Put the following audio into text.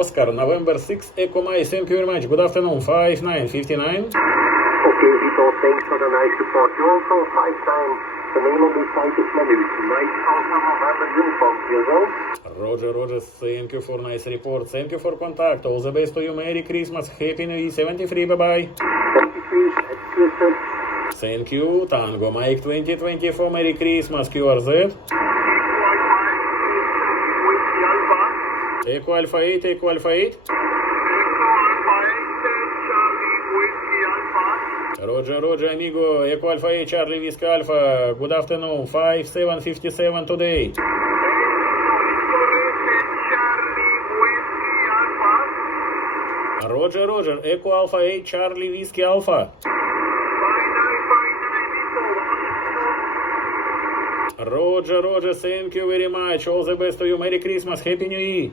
Oscar, November 6, Echo Mike, thank you very much. Good afternoon, 5959. Okay, Vito, thanks for the nice report. You also 5 times. The name of the site is Canary. Nice Alpha November uniform, Roger, Roger, thank you for nice report. Thank you for contact. All the best to you. Merry Christmas. Happy New Year. 73, bye-bye. 73, Christmas. Thank you. Tango Mike 2024. Merry Christmas. QRZ. Echo Alpha 8, Echo Alpha 8. Roger, Roger, amigo. Echo Alpha 8, Charlie Whiskey Alpha. Good afternoon. 5757 today. Roger, Roger. Echo Alpha 8, Charlie Whiskey Alpha. Roger, Roger, thank you very much. All the best to you. Merry Christmas. Happy New Year.